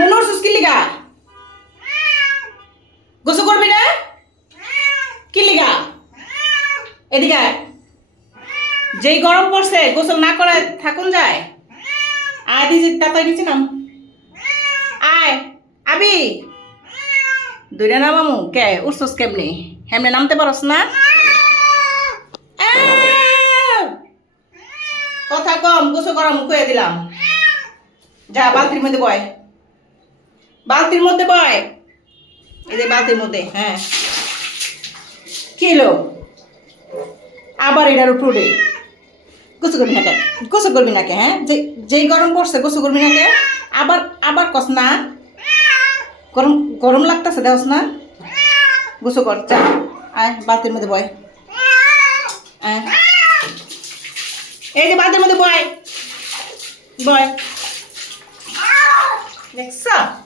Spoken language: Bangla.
হুন উঠছিস কি লিগা? গোসল করবি না? কি লিগা? এদিকে যেই গরম পড়ছে, গোসল না করে থাকুন যায়। আয় দিছি তাতাই দিছি নাম। আয়। আবি। দুইটা নামামু কে? উঠছস কেমনি? হেমনে নামতে পারস না! কথা কম, গোসল করা মুখে দিলাম। যা, বালতির মধ্যে বয়। বালতির মধ্যে বয় এই যে বালতির মধ্যে হ্যাঁ। কি এলো আবার এটার উপরে গোসল করবি না কে গোসল করবি না কে হ্যাঁ? যে, যেই গরম পড়ছে গোসু করবি না কে আবার আবার কস না। গরম গরম লাগতেছে দেওস না। গোসল কর, যা। আয়, বালতির মধ্যে বয়। এই যে বালতির মধ্যে বয়। বয়। দেখছ?